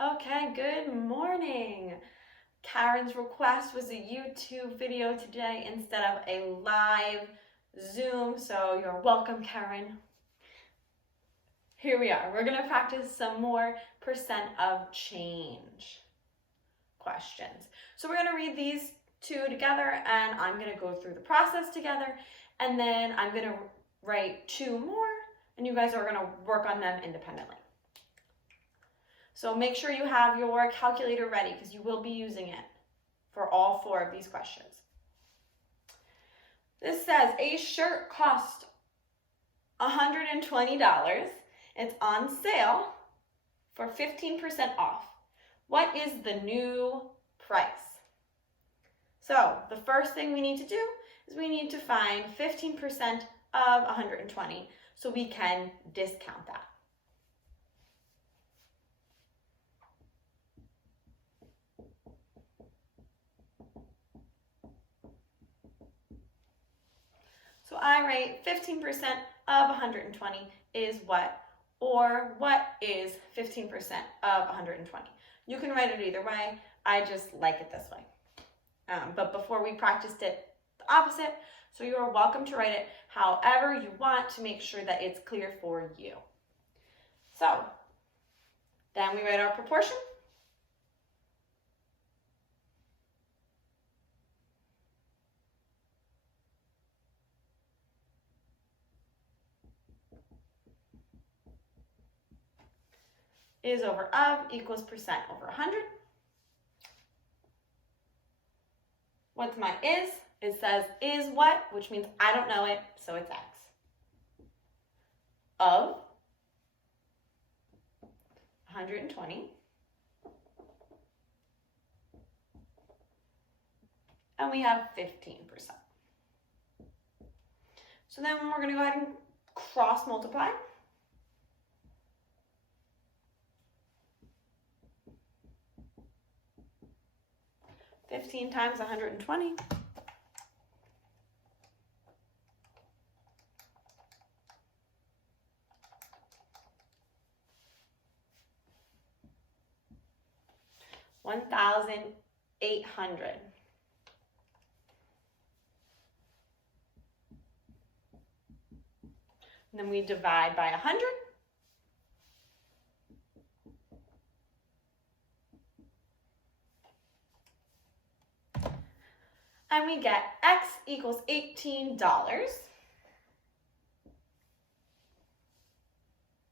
Okay, good morning. Karen's request was a YouTube video today instead of a live Zoom, so you're welcome, Karen. Here we are. We're going to practice some more percent of change questions. So we're going to read these two together, and I'm going to go through the process together, and then I'm going to write two more, and you guys are going to work on them independently. So make sure you have your calculator ready because you will be using it for all four of these questions. This says a shirt cost $120. It's on sale for 15% off. What is the new price? So the first thing we need to do is we need to find 15% of 120 so we can discount that. So I write 15% of 120 is what? Or what is 15% of 120? You can write it either way. I just like it this way. But before we practiced it the opposite, so you are welcome to write it however you want to make sure that it's clear for you. So then we write our proportion. Is over of equals percent over 100. What's my is? It says is what, which means I don't know it, so it's X. Of 120. And we have 15%. So then we're going to go ahead and cross multiply. $15 times 120. $1,800. And then we divide by 100. And we get X equals $18.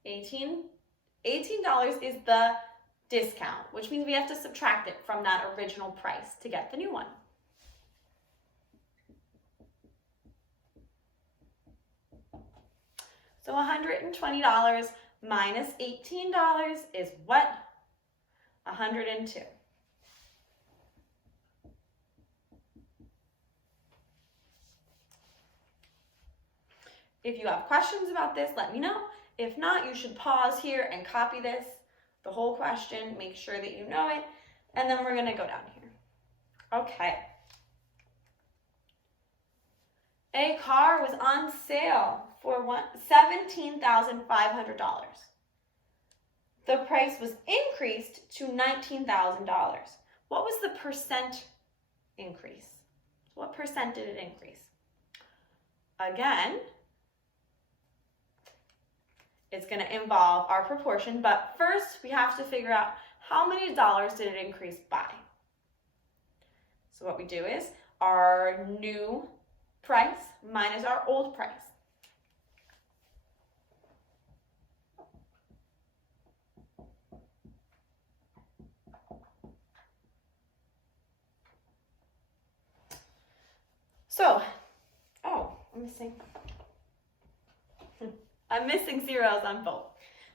$18 is the discount, which means we have to subtract it from that original price to get the new one. So $120 minus $18 is what? 102. If you have questions about this, let me know. If not, you should pause here and copy this, the whole question, make sure that you know it, and then we're going to go down here. Okay. A car was on sale for $17,500. The price was increased to $19,000. What was the percent increase? What percent did it increase? Again, it's going to involve our proportion, but first we have to figure out how many dollars did it increase by. So what we do is our new price minus our old price. So, I'm missing zeros on both.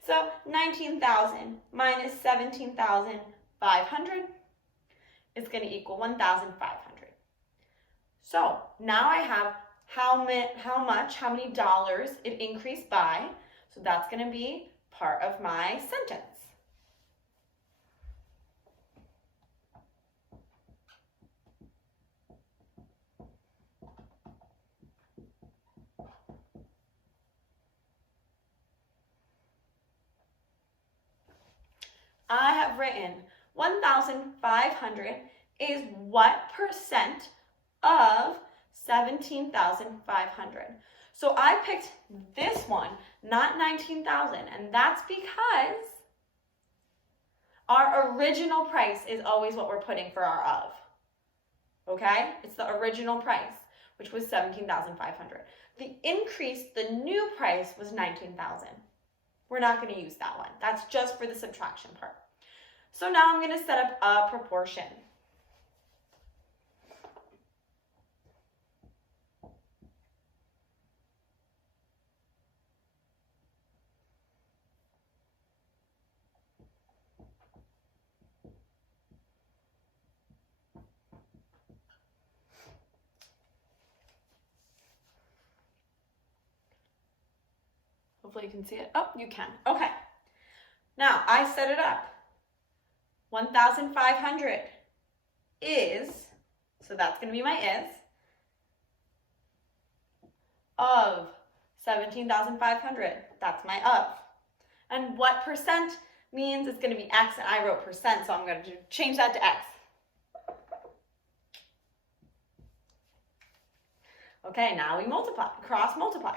So 19,000 minus 17,500 is going to equal 1,500. So now I have how many dollars it increased by. So that's going to be part of my sentence. I have written 1,500 is what percent of 17,500. So I picked this one, not 19,000, and that's because our original price is always what we're putting for our of. Okay? It's the original price, which was 17,500. The increase, the new price was 19,000. We're not going to use that one. That's just for the subtraction part. So now I'm going to set up a proportion. Hopefully you can see it. Oh, you can. Okay. Now I set it up. 1,500 is, so that's going to be my is, of 17,500. That's my of. And what percent means it's going to be X, and I wrote percent, so I'm going to change that to X. Okay, now we multiply, cross multiply.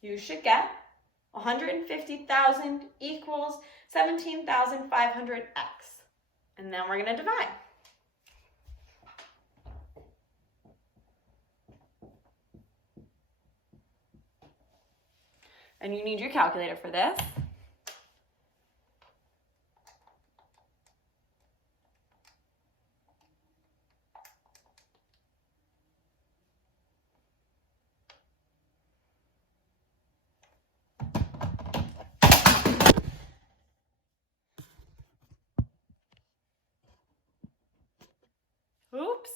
You should get 150,000 equals 17,500X. And then we're going to divide. And you need your calculator for this. Oops.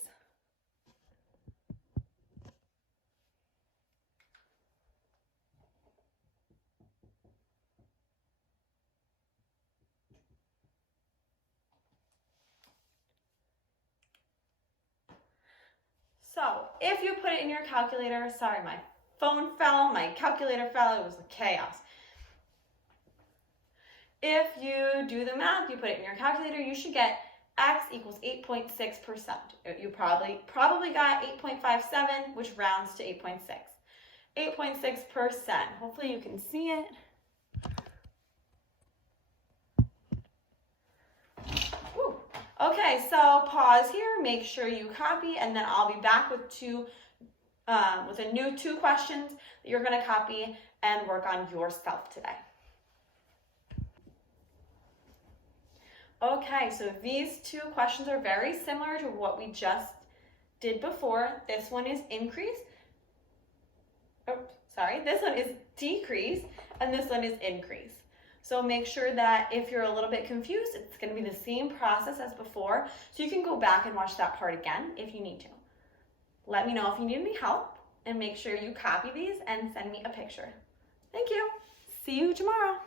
So if you put it in your calculator, sorry, my phone fell, my calculator fell, it was chaos. If you do the math, you put it in your calculator, you should get X equals 8.6%. You probably got 8.57, which rounds to 8.6. 8.6%. Hopefully you can see it. Woo. Okay, so pause here, make sure you copy, and then I'll be back with a new 2 questions that you're going to copy and work on yourself today. Okay, so these 2 questions are very similar to what we just did before. This one is increase. This one is decrease, and this one is increase. So make sure that if you're a little bit confused, it's going to be the same process as before. So you can go back and watch that part again if you need to. Let me know if you need any help, and make sure you copy these and send me a picture. Thank you. See you tomorrow.